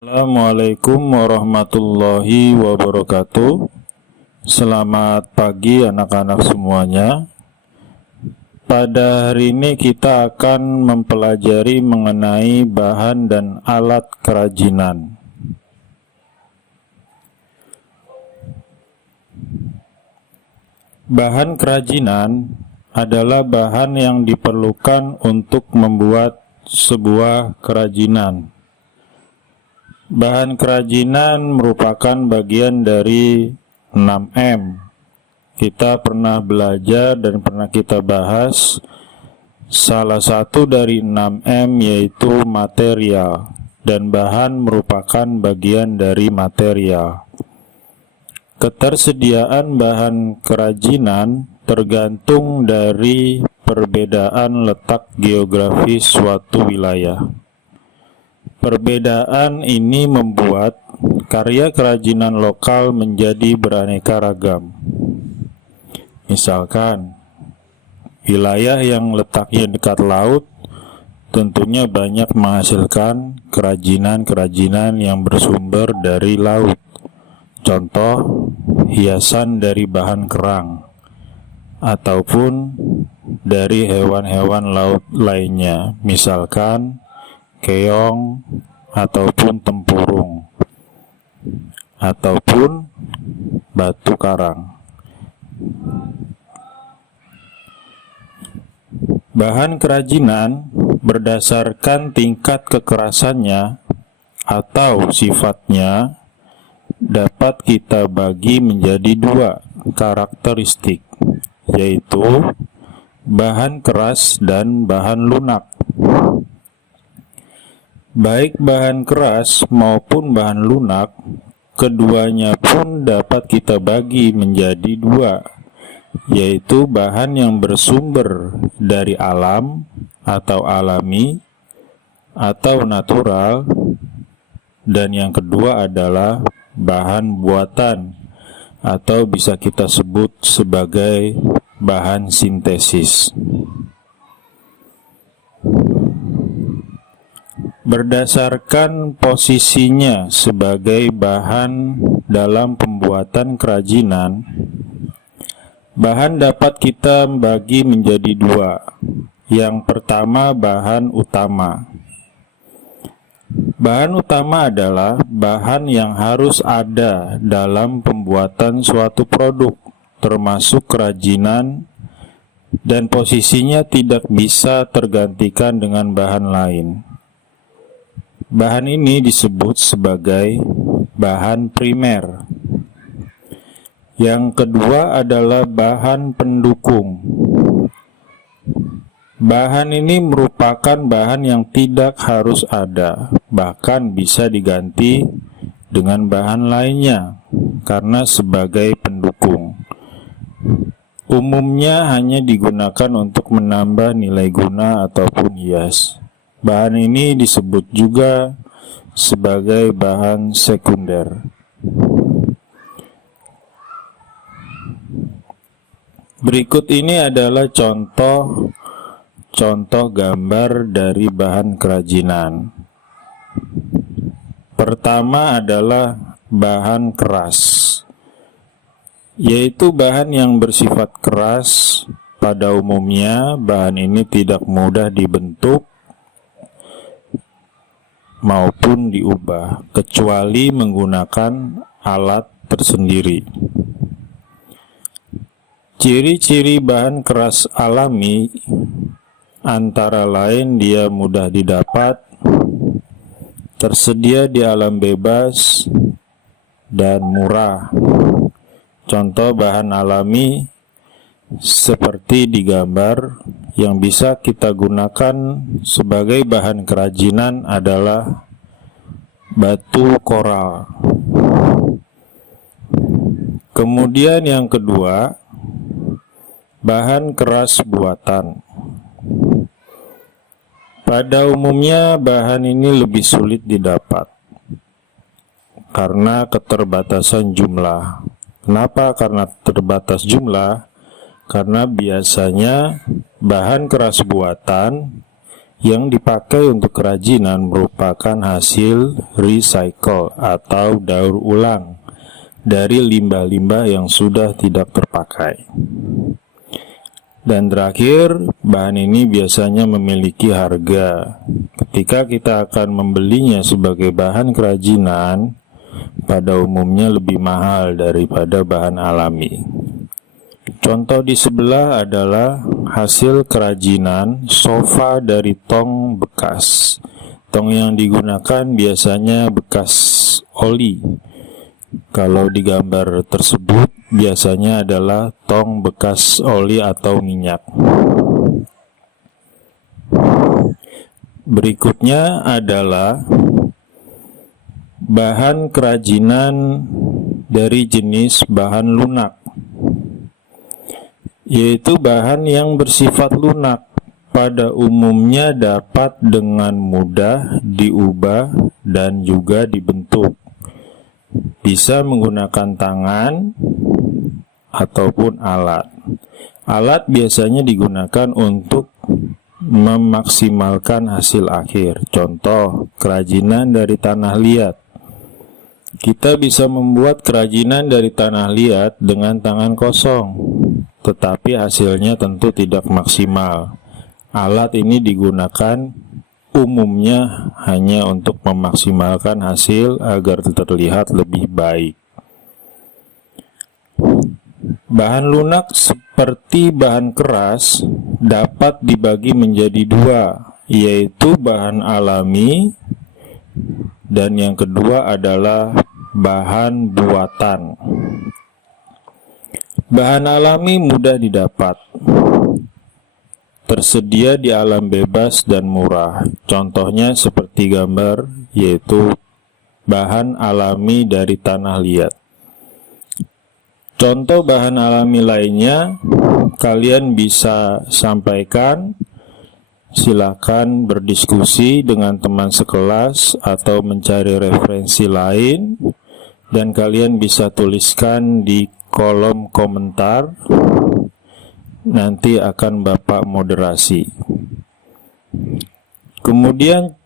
Assalamualaikum warahmatullahi wabarakatuh. Selamat pagi anak-anak semuanya. Pada hari ini kita akan mempelajari mengenai bahan dan alat kerajinan. Bahan kerajinan adalah bahan yang diperlukan untuk membuat sebuah kerajinan. Bahan kerajinan merupakan bagian dari 6M. Kita pernah belajar dan pernah kita bahas salah satu dari 6M yaitu material, dan bahan merupakan bagian dari material. Ketersediaan bahan kerajinan tergantung dari perbedaan letak geografis suatu wilayah. Perbedaan ini membuat karya kerajinan lokal menjadi beraneka ragam. Misalkan, wilayah yang letaknya dekat laut tentunya banyak menghasilkan kerajinan-kerajinan yang bersumber dari laut. Contoh, hiasan dari bahan kerang, ataupun dari hewan-hewan laut lainnya, misalkan keong, ataupun tempurung, ataupun batu karang. Bahan kerajinan berdasarkan tingkat kekerasannya atau sifatnya dapat kita bagi menjadi dua karakteristik, yaitu bahan keras dan bahan lunak. Baik bahan keras maupun bahan lunak, keduanya pun dapat kita bagi menjadi dua, yaitu bahan yang bersumber dari alam atau alami atau natural, dan yang kedua adalah bahan buatan atau bisa kita sebut sebagai bahan sintesis. Berdasarkan posisinya sebagai bahan dalam pembuatan kerajinan, bahan dapat kita bagi menjadi dua. Yang pertama, bahan utama. Bahan utama adalah bahan yang harus ada dalam pembuatan suatu produk, termasuk kerajinan, dan posisinya tidak bisa tergantikan dengan bahan lain. Bahan ini disebut sebagai bahan primer. Yang kedua adalah bahan pendukung. Bahan ini merupakan bahan yang tidak harus ada, bahkan bisa diganti dengan bahan lainnya karena sebagai pendukung. Umumnya hanya digunakan untuk menambah nilai guna ataupun hias. Bahan ini disebut juga sebagai bahan sekunder. Berikut ini adalah contoh gambar dari bahan kerajinan. Pertama adalah bahan keras, yaitu bahan yang bersifat keras. Pada umumnya, bahan ini tidak mudah dibentuk maupun diubah, kecuali menggunakan alat tersendiri. Ciri-ciri bahan keras alami antara lain dia mudah didapat, tersedia di alam bebas, dan murah. Contoh bahan alami seperti di gambar yang bisa kita gunakan sebagai bahan kerajinan adalah batu koral. Kemudian yang kedua, bahan keras buatan. Pada umumnya bahan ini lebih sulit didapat karena keterbatasan jumlah. Kenapa? Karena terbatas jumlah. Karena biasanya bahan keras buatan yang dipakai untuk kerajinan merupakan hasil recycle atau daur ulang dari limbah-limbah yang sudah tidak terpakai. Dan terakhir, bahan ini biasanya memiliki harga. Ketika kita akan membelinya sebagai bahan kerajinan, pada umumnya lebih mahal daripada bahan alami. Contoh di sebelah adalah hasil kerajinan sofa dari tong bekas. Tong yang digunakan biasanya bekas oli. Kalau di gambar tersebut biasanya adalah tong bekas oli atau minyak. Berikutnya adalah bahan kerajinan dari jenis bahan lunak, yaitu bahan yang bersifat lunak, pada umumnya dapat dengan mudah diubah dan juga dibentuk. Bisa menggunakan tangan ataupun alat. Alat biasanya digunakan untuk memaksimalkan hasil akhir. Contoh, kerajinan dari tanah liat. Kita bisa membuat kerajinan dari tanah liat dengan tangan kosong, tetapi hasilnya tentu tidak maksimal. Alat ini digunakan umumnya hanya untuk memaksimalkan hasil agar terlihat lebih baik. Bahan lunak seperti bahan keras dapat dibagi menjadi dua, yaitu bahan alami dan yang kedua adalah bahan buatan. Bahan alami mudah didapat, tersedia di alam bebas dan murah. Contohnya seperti gambar, yaitu bahan alami dari tanah liat. Contoh bahan alami lainnya kalian bisa sampaikan, silakan berdiskusi dengan teman sekelas atau mencari referensi lain, dan kalian bisa tuliskan di kolom komentar. Nanti akan Bapak moderasi. Kemudian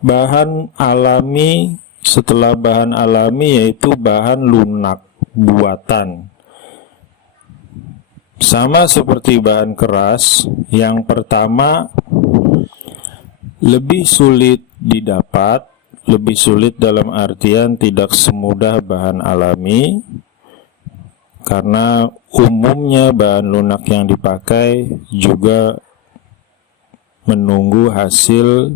bahan alami, setelah bahan alami yaitu bahan lunak buatan. Sama seperti bahan keras, yang pertama lebih sulit didapat, lebih sulit dalam artian tidak semudah bahan alami, karena umumnya bahan lunak yang dipakai juga menunggu hasil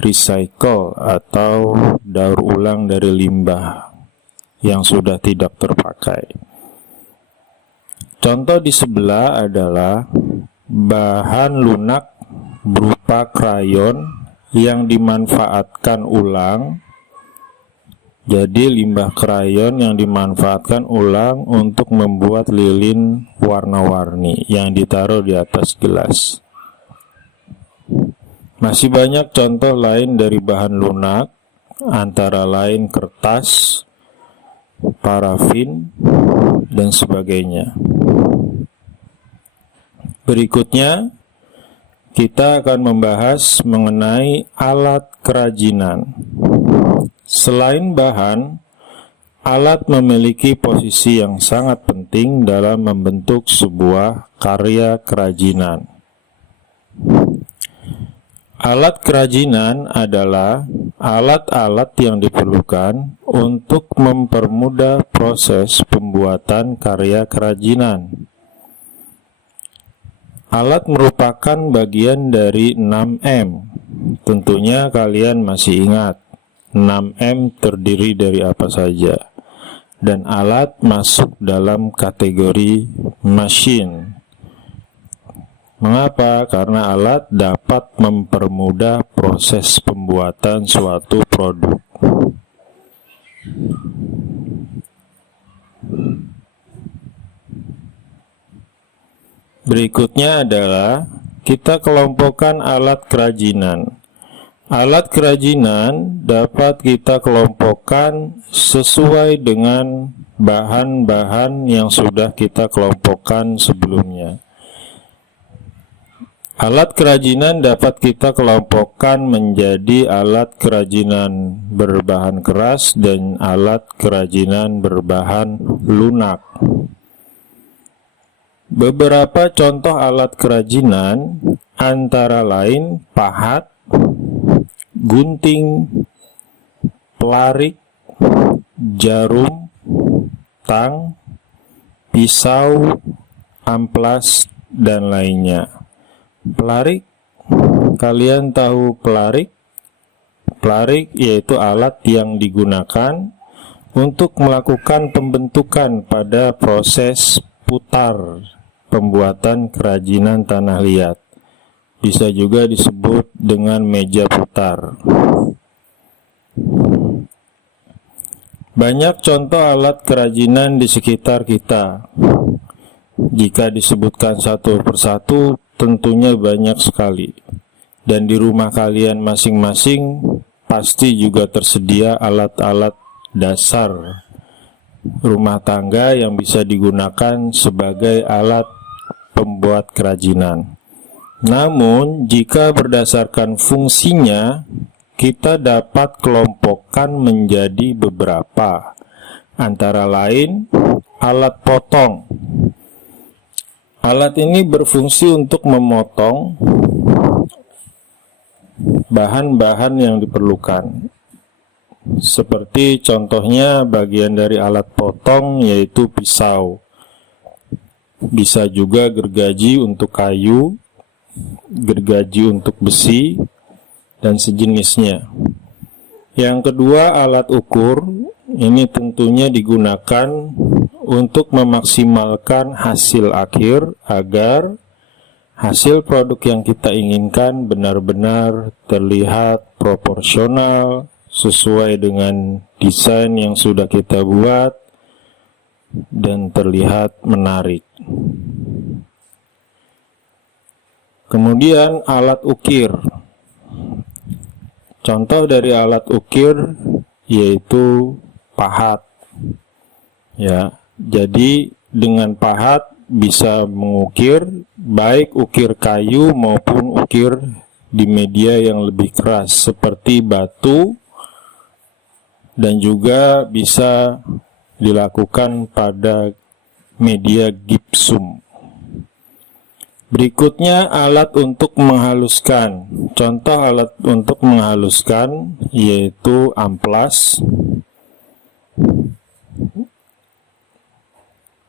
recycle atau daur ulang dari limbah yang sudah tidak terpakai. Contoh di sebelah adalah bahan lunak berupa krayon yang dimanfaatkan ulang. Jadi limbah krayon yang dimanfaatkan ulang untuk membuat lilin warna-warni yang ditaruh di atas gelas. Masih banyak contoh lain dari bahan lunak, antara lain kertas, parafin, dan sebagainya. Berikutnya, kita akan membahas mengenai alat kerajinan. Selain bahan, alat memiliki posisi yang sangat penting dalam membentuk sebuah karya kerajinan. Alat kerajinan adalah alat-alat yang diperlukan untuk mempermudah proses pembuatan karya kerajinan. Alat merupakan bagian dari 6M. Tentunya kalian masih ingat 6M terdiri dari apa saja. Dan alat masuk dalam kategori machine. Mengapa? Karena alat dapat mempermudah proses pembuatan suatu produk. Berikutnya adalah kita kelompokkan alat kerajinan. Alat kerajinan dapat kita kelompokkan sesuai dengan bahan-bahan yang sudah kita kelompokkan sebelumnya. Alat kerajinan dapat kita kelompokkan menjadi alat kerajinan berbahan keras dan alat kerajinan berbahan lunak. Beberapa contoh alat kerajinan antara lain pahat, gunting, pelarik, jarum, tang, pisau, amplas, dan lainnya. Pelarik, kalian tahu pelarik? Pelarik yaitu alat yang digunakan untuk melakukan pembentukan pada proses putar pembuatan kerajinan tanah liat. Bisa juga disebut dengan meja putar. Banyak contoh alat kerajinan di sekitar kita. Jika disebutkan satu persatu, tentunya banyak sekali. Dan di rumah kalian masing-masing pasti juga tersedia alat-alat dasar rumah tangga yang bisa digunakan sebagai alat pembuat kerajinan. Namun, jika berdasarkan fungsinya, kita dapat kelompokkan menjadi beberapa. Antara lain, alat potong. Alat ini berfungsi untuk memotong bahan-bahan yang diperlukan. Seperti contohnya bagian dari alat potong yaitu pisau. Bisa juga gergaji untuk kayu, gergaji untuk besi, dan sejenisnya. Yang kedua, alat ukur. Ini tentunya digunakan untuk memaksimalkan hasil akhir agar hasil produk yang kita inginkan benar-benar terlihat proporsional sesuai dengan desain yang sudah kita buat dan terlihat menarik. Kemudian alat ukir. Contoh dari alat ukir yaitu pahat. Ya, jadi dengan pahat bisa mengukir baik ukir kayu maupun ukir di media yang lebih keras seperti batu, dan juga bisa dilakukan pada media gipsum. Berikutnya alat untuk menghaluskan. Contoh alat untuk menghaluskan yaitu amplas.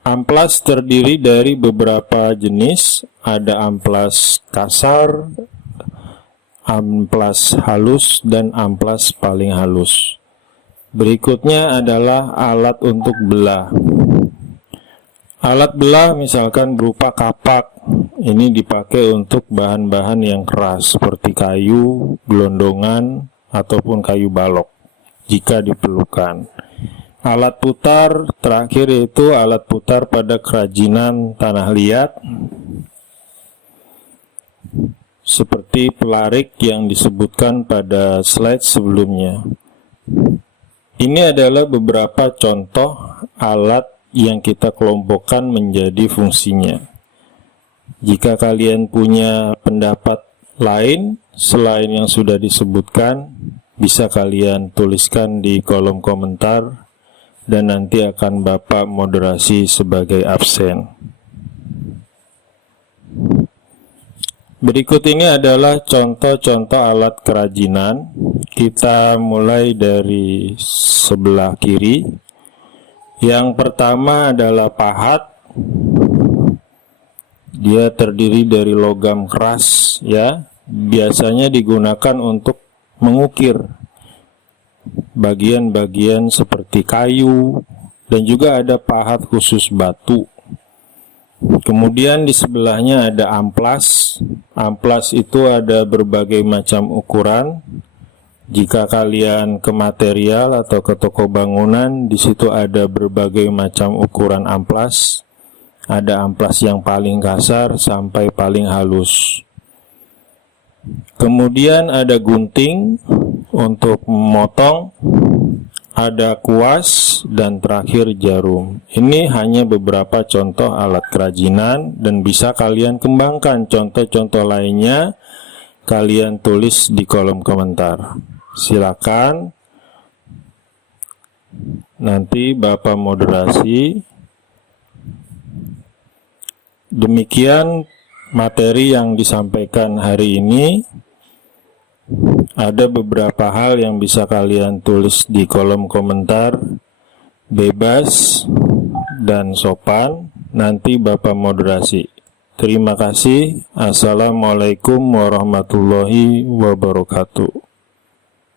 Amplas terdiri dari beberapa jenis, ada amplas kasar, amplas halus, dan amplas paling halus. Berikutnya adalah alat untuk belah. Alat belah misalkan berupa kapak, ini dipakai untuk bahan-bahan yang keras seperti kayu, gelondongan, ataupun kayu balok jika diperlukan. Alat putar terakhir yaitu alat putar pada kerajinan tanah liat seperti pelarik yang disebutkan pada slide sebelumnya. Ini adalah beberapa contoh alat yang kita kelompokkan menjadi fungsinya. Jika kalian punya pendapat lain selain yang sudah disebutkan, bisa kalian tuliskan di kolom komentar dan nanti akan Bapak moderasi sebagai absen. Berikut ini adalah contoh-contoh alat kerajinan. Kita mulai dari sebelah kiri. Yang pertama adalah pahat. Dia terdiri dari logam keras, ya. Biasanya digunakan untuk mengukir bagian-bagian seperti kayu, dan juga ada pahat khusus batu. Kemudian di sebelahnya ada amplas. Amplas itu ada berbagai macam ukuran. Jika kalian ke material atau ke toko bangunan, di situ ada berbagai macam ukuran amplas. Ada amplas yang paling kasar sampai paling halus. Kemudian ada gunting untuk memotong. ada kuas, dan terakhir jarum. Ini hanya beberapa contoh alat kerajinan dan bisa kalian kembangkan. Contoh-contoh lainnya kalian tulis di kolom komentar. Silakan. Nanti Bapak moderasi. Demikian materi yang disampaikan hari ini. Ada beberapa hal yang bisa kalian tulis di kolom komentar, bebas dan sopan. Nanti Bapak moderasi. Terima kasih. Assalamualaikum warahmatullahi wabarakatuh.